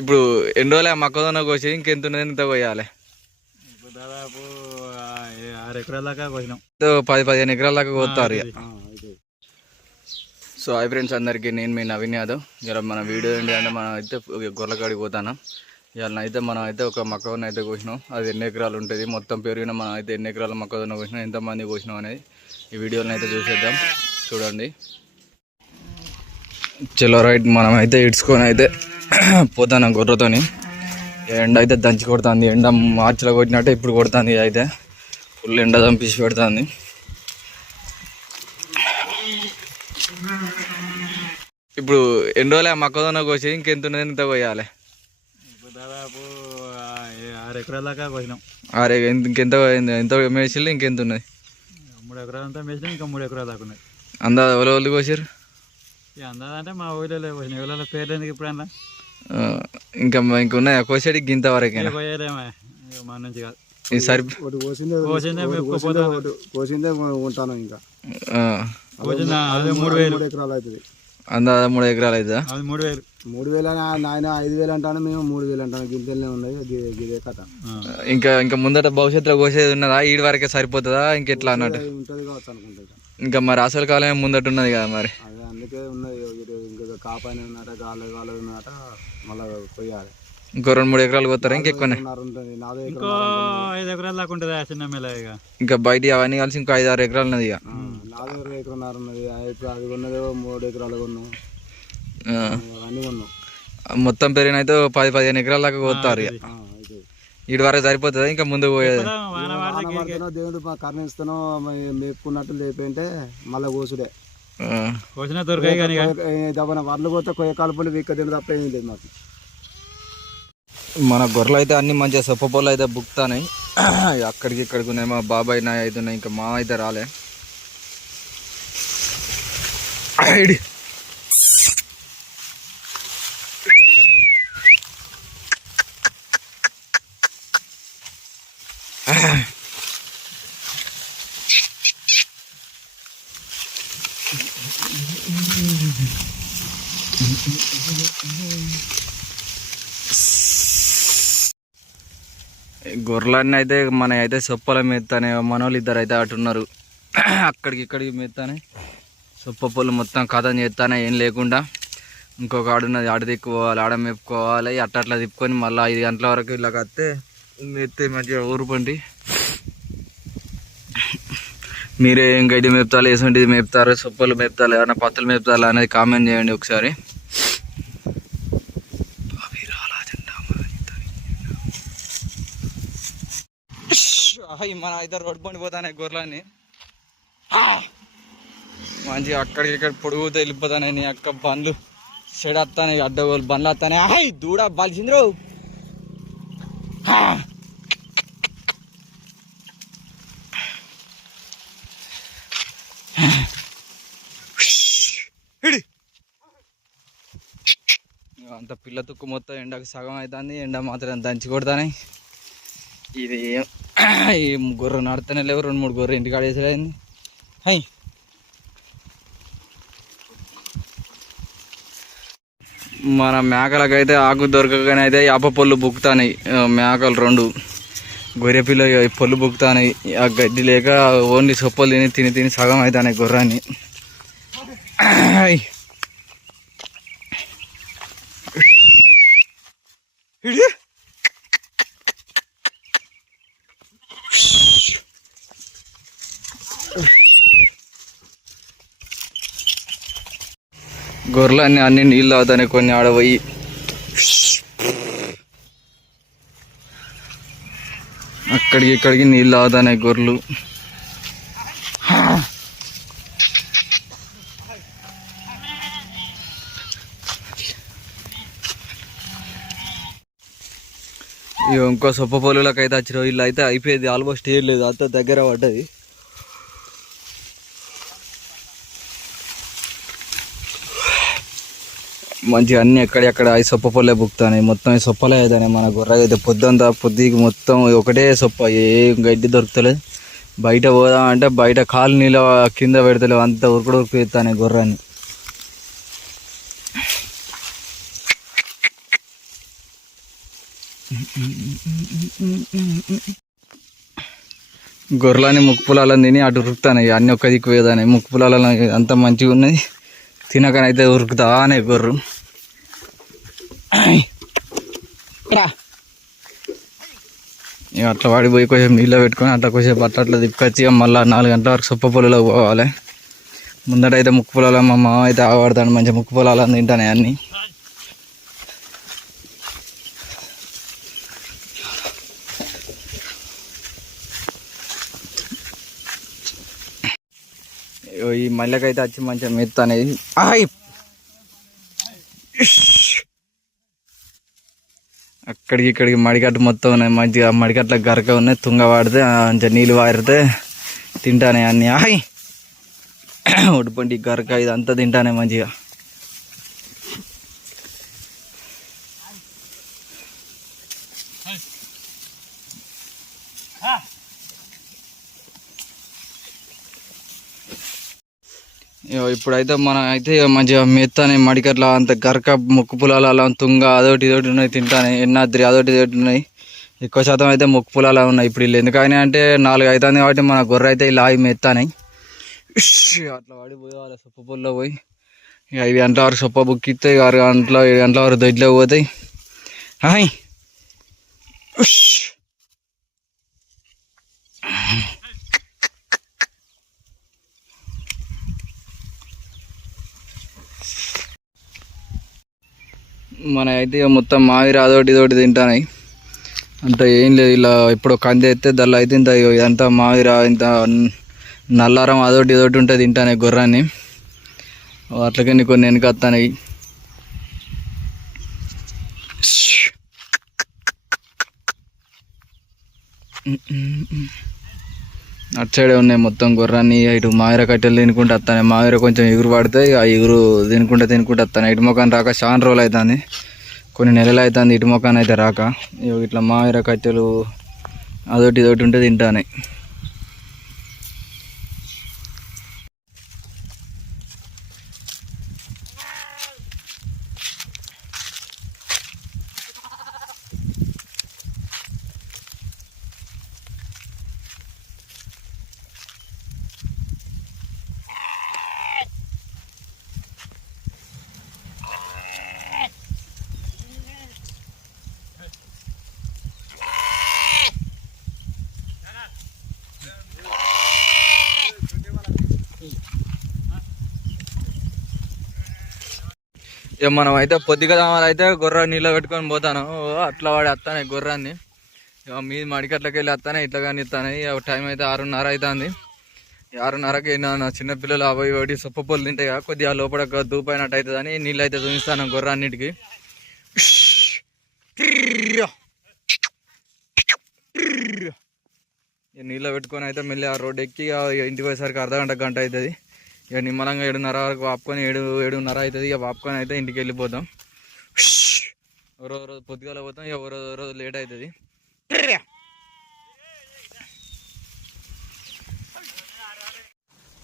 ఇప్పుడు ఎన్ని రోజులు మొక్కజొన్న కోసి ఇంకెంత ఉన్నది, ఎంత కోయాలి? దాదాపు 6 ఎకరాల దాకా కోసినాం. 10-15 ఎకరాల దాకా కోస్తారు ఇక. సో హాయ్ ఫ్రెండ్స్ అందరికీ, నేను మీ నవీన్ యాదవ్. ఇలా మన వీడియో ఏంటంటే మనం అయితే గొర్రెకాడికి పోతాను. ఇవాళ అయితే మనం అయితే ఒక మొక్కజొన్న అయితే కోసినాం. అది ఎన్ని ఎకరాలు ఉంటుంది, మొత్తం పెరిగిన మనం అయితే ఎన్ని ఎకరాల మొక్కజొన్న కోసినాం, ఎంతమంది కోసినాం అనేది ఈ వీడియోని అయితే చూసేద్దాం. చూడండి. చలో రైట్, మనం అయితే ఇడ్చుకొని అయితే పోతాను గొర్రెతోని. ఎండ అయితే దంచి కొడుతుంది. ఎండ మార్చిలో కొట్టినట్టే ఇప్పుడు కొడుతుంది. అయితే ఫుల్ ఎండ దంపిసి పెడుతుంది. ఇప్పుడు ఎన్ని రోజులు మొక్కజొన్న కోసి ఇంకెంత ఉన్నది, ఎంత కోయాలి? దాదాపు 6 ఎకరాల దాకా కోసినాం. ఇంకెంత ఎంత మేసిల్లు, ఇంకెంత ఉన్నది? 3 ఎకరాలు అంతా మేసినాం, ఇంకా 3 ఎకరాలు దాకా ఉన్నది. అందా ఎవరు కోసారు? అందాజ అంటే మా ఊళ్ళో కోసినాం. ఎవరి పేర్లు ఎందుకు ఇప్పుడన్నా? ఇంకా ఉన్నాయా కోసేటికి ఇంత వరకు? కోయలేమా మా నుంచి కాదు. కోసిందే ఉంటాను. ఇంకా అదే 3,000 ఎకరాలు అవుతుంది. అందా 3 ఎకరాలు అవుతుందా? 3,000 ఆయన 5,000 అంటాను, మేము 3,000 అంటాను. గింతలనే ఉన్నాయి గిదే కథ. ఇంకా ముందట భవిష్యత్తులో కోసేది ఉన్నదా? ఈడి వరకే సరిపోతుందా, ఇంకెట్లా అన్నట్టు ఉంటుంది కావచ్చు అనుకుంటా. ఇంకా మరి అసలు కాలం ముందట ఉన్నది కదా మరి. అదే అందుకే ఉన్నది. ఇంకా కాపాని ఉన్నట, గాలి ఉన్నట, మళ్ళీ కొయ్యాలి. ఇంకో 2-3 ఎకరాలు పోతారా? ఇంకెక్కువనే ఉంటుంది. 5 ఎకరాల దాకా ఉంటుంది. చిన్న మేళ ఇంకా బయట అవన్నీ కలిసి ఇంకో 5-6 ఎకరాలు ఉన్నది. ఇక 4 ఎకరాలు ఉన్నది. అది ఉన్నది 3 ఎకరాలు కొన్నాం, అన్నీ కొన్నాం. మొత్తం పెరిగిన అయితే 10-15 ఎకరాల దాకా పోతారు. ఇక ఇటు వరకు సరిపోతుంది, ఇంకా ముందుకు పోయేది. దేవుడు కరుణిస్తానో మేపుకున్నట్టు లేపంటే మళ్ళీ కోసుడే. దబ్బన వడ్లు పోతే కొయ్య కలుపులు వీక్క తిండి తప్ప ఏం లేదు మాకు. మన గొర్రెలు అయితే అన్ని మంచిగా సొప్ప పొలు అయితే బుక్తాయి. అక్కడికి ఇక్కడికి ఉన్నాయి. మా బాబాయ్ నా అయితే ఉన్నాయి, ఇంకా మా అయితే రాలే. గొర్రెలన్నీ అయితే మన అయితే సొప్పల మెత్తానే. మనోళ్ళు ఇద్దరు అయితే అటున్నారు, అక్కడికి ఇక్కడికి మెత్తానే. సొప్ప పొలు మొత్తం కథం చేస్తానే, ఏం లేకుండా. ఇంకొక ఆడున్నది, ఆడ తిక్కుపోవాలి, ఆడ మెప్పుకోవాలి. అట్లా తిప్పుకొని మళ్ళీ 5 గంటల వరకు ఇలా కత్తే మెత్తే మంచిగా ఊరుపండి. మీరే ఏం గడ్డి మేపుతారు, వేసుంటిది మేపుతారు, సొప్పలు మేపుతారు, ఏమన్నా పత్తులు మేపుతారు అనేది కామెంట్ చేయండి ఒకసారి. మన అయితే రోడ్డు పండి పోతానే గొర్రెలని మంచిగా అక్కడికి ఇక్కడ పొడుగుతో వెళ్ళిపోతానే. నీ అక్క బండ్లు సెడ్ వస్తానే, అడ్డగోలు బండ్లు వస్తానే. హాయ్ దూడ బలిసింద్రు. అంత పిల్ల తుక్కు మొత్తం ఎండకు సగం అవుతుంది. ఎండ మాత్రం దంచి కొడతానే. ఇది ఈ గొర్రె నడుతూనే లేవు. 2-3 గొర్రె ఇంటికాడ వేసేది. హై మన మేకలకైతే ఆకు దొరకగానే అయితే యాప పొల్లు బుక్కుతాయి. మేకలు 2 గొర్రె పిల్ల పొల్లు బుక్కుతాయి. ఆ గడ్డి లేక ఓన్లీ సొప్పలు తిని సగం అవుతాయి గొర్రెని. గొర్రెలు అన్ని నీళ్ళు అవుతాయి, కొన్ని ఆడపోయి. అక్కడికి ఇక్కడికి నీళ్ళు అవుతాయి గొర్రెలు. ఇంకో సొప్ప పొలులకు అయితే వచ్చిన వీళ్ళు అయితే అయిపోయేది. ఆల్మోస్ట్ ఏం లేదు, అంత దగ్గర పడ్డది. మంచిగా అన్ని ఎక్కడెక్కడ ఈ సొప్ప పొల్లే బుక్తాయి. మొత్తం ఈ సొప్పలే అవుతాయి. మన గొర్రె అయితే పొద్దుకి మొత్తం ఒకటే సొప్ప, ఏం గడ్డి దొరుకుతలేదు. బయట పోదామంటే బయట కాలు నీళ్ళ కింద పెడతలేవు, అంత ఉరుకుడు ఎత్తాను గొర్రెని. గొర్రెలని ముక్కు పొలాలను తిని అటు ఉరుకుతాయి, అన్నీ ఒక్క దిక్కు వేదానే ముక్కు పొలాలను అంత మంచిగా ఉన్నాయి. తినకనైతే ఉరుకుతానే గొర్రెలు. ఇక అట్లా వాడిపోయి కొంచెం నీళ్ళు పెట్టుకొని అట్లా కొంచెం అట్లా తిప్పుకొచ్చి మళ్ళీ 4 గంటల వరకు సొప్ప పొలంలోకి పోవాలి. ముందటైతే ముక్కు పొలాలు మా మామ అయితే ఆడతాడు, మంచిగా ముక్కు పొలాలను తింటానే అన్నీ. ఈ మళ్ళకైతే వచ్చి మంచిగా మెత్తానే. అక్కడికి ఇక్కడికి మడికట్టు మొత్తం ఉన్నాయి, మంచిగా మడికట్ల గరక ఉన్నాయి. తుంగ వాడితే మంచిగా నీళ్ళు వారితే తింటానే అన్నీ. ఒడిపండి గరక ఇదంతా తింటానే మంచిగా. ఇప్పుడైతే మనం అయితే మంచిగా మెత్తనే మడికట్ల అంత గరక ముక్కు పొలాలు అలా తుంగ అదొకటి ఇదొకటి ఉన్నాయి తింటానే. ఎన్నాద్రి అదొకటి ఇదొకటి ఉన్నాయి. ఎక్కువ శాతం అయితే ముక్కు పొలాలు ఉన్నాయి. ఇప్పుడు వీళ్ళు ఎందుకని అంటే 4 అవుతుంది కాబట్టి మన గొర్రె అయితే ఇలా ఆగి మెత్తానే. అట్లా పడిపోవాలి సొప్ప పొల్లో పోయి. 5 గంటల వరకు సొప్ప బుక్కిస్తాయి, 6 గంటల 7 గంటల వరకు దొడ్లో పోతాయి. మన అయితే మొత్తం మావిర అదొకటి ఇదొకటి తింటాయి. అంత ఏం లేదు, ఇలా ఇప్పుడు కంది అయితే దల్ల అయితే ఇంత ఇదంతా మావిర ఇంత నల్లారం అదొకటి ఇదొకటి ఉంటుంది తింటానే గొర్రాన్ని. అట్లకని కొన్ని వెనక వస్తాయి. అటు సైడే ఉన్నాయి మొత్తం గొర్రాన్ని. ఇటు మావిర కట్టెలు తినుకుంటూ వస్తాయి. మావిర కొంచెం ఎగురు పడితే ఆ ఎగురు తినుకుంటూ వస్తాయి. ఇటు మొక్కని రాక చాలా రోజులు అవుతుంది, కొన్ని నెలలు అవుతుంది ఇటు మొక్కని అయితే రాక. ఇట్లా మావిర కట్టెలు అదొకటి ఇదొకటి ఉంటే తింటానే. ఇక మనం అయితే పొద్దుగా అయితే గొర్రె నీళ్ళు పెట్టుకొని పోతాను. అట్లా వాడి వస్తాను గొర్రాన్ని. ఇక మీ మడికట్లకి వెళ్ళి వస్తానే ఇట్లా కానీ ఇస్తాను. ఇక టైం అయితే 6:30 అవుతుంది. 6:30కి నా చిన్నపిల్లలు అవి ఒకటి సొప్ప పొల్లు తింటాయి కదా, కొద్దిగా లోపల దూపైనట్టు అవుతుంది అని నీళ్ళు అయితే చూపిస్తాను గొర్రె అన్నిటికీ. నీళ్ళు పెట్టుకొని అయితే మళ్ళీ ఆ రోడ్డు ఎక్కి ఇంటికి పోయేసరికి అర్ధగంట గంట అవుతుంది. ఇక నిమ్మలంగా 7:30 వరకు వాపుకొని 7:30 అవుతుంది. ఇక వాపుకొని అయితే ఇంటికి వెళ్ళిపోతాం. రోజు పొద్దుగాల పోతాం, ఇక రోజు లేట్ అవుతుంది.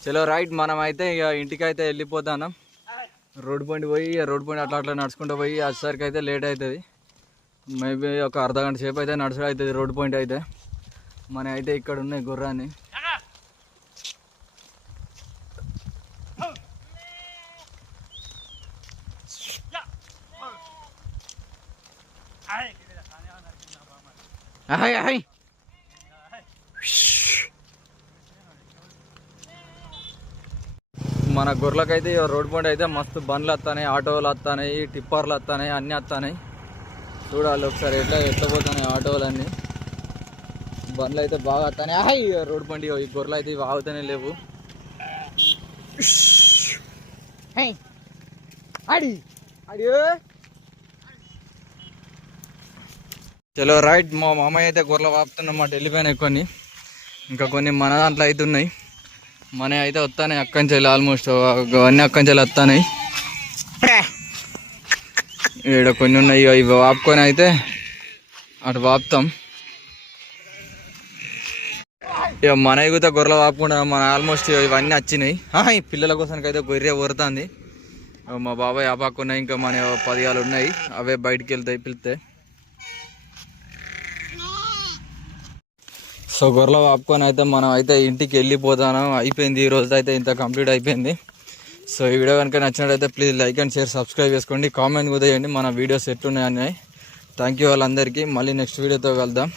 చలో రైట్, మనం అయితే ఇక ఇంటికి అయితే వెళ్ళిపోతాను. రోడ్డు పండి పోయి రోడ్డు పండి అట్లా నడుచుకుంటూ పోయి వచ్చేసరికి అయితే లేట్ అవుతుంది. మేబీ ఒక అర్ధగంట సేపు అయితే నడుచడం అవుతుంది రోడ్డు పాయింట్ అయితే. మన అయితే ఇక్కడ ఉన్నాయి గుర్రాన్ని. మన గొర్రెలకైతే రోడ్ పాయింట్ అయితే మస్తు బండ్లు వస్తాయి, ఆటోలు వస్తాయి, టిప్పర్లు వస్తాయి, అన్నీ వస్తాయి. చూడాలి ఒకసారి ఎట్లా పోతున్నాయి ఆటోలు అన్నీ. బండ్లు అయితే బాగా వస్తాయి. రోడ్ పాయింట్ ఈ గొర్రెలు అయితే ఇవి ఆగుతూనే లేవు. చలో రైట్, మా మామయ్య అయితే గొర్రెలు వాపుతున్నమాట. వెళ్ళిపోయినాయి కొన్ని, ఇంకా కొన్ని మన దాంట్లో అయితే ఉన్నాయి. మన అయితే వస్తాయి అక్కంచెల్లి, ఆల్మోస్ట్ అన్నీ అక్కంచెల్లి వస్తాయి. ఇక్కడ కొన్ని ఉన్నాయి, ఇవి వాపుకొని అయితే అటు వాపుతాం. ఇక మన ఎగుతా గొర్రెలు వాపుకుండా మన ఆల్మోస్ట్ ఇవన్నీ వచ్చినాయి. పిల్లల కోసానికి అయితే గొర్రె ఊరుతుంది. మా బాబాయ్ ఆపాకున్నాయి, ఇంకా మన 10 ఉన్నాయి, అవే బయటికి వెళ్తాయి పిలితే. సో గొర్రెలు ఆపుకొని అయితే మనం అయితే ఇంటికి వెళ్ళిపోతాను. అయిపోయింది, ఈ రోజు అయితే ఇంత కంప్లీట్ అయిపోయింది. సో ఈ వీడియో కనుక నచ్చినట్టయితే please like and share, subscribe చేసుకోండి, కామెంట్ కూడా చేయండి మన వీడియోస్ ఎట్లున్నాయని. థ్యాంక్ యూ వాళ్ళందరికీ. మళ్ళీ నెక్స్ట్ వీడియోతో కలుద్దాం.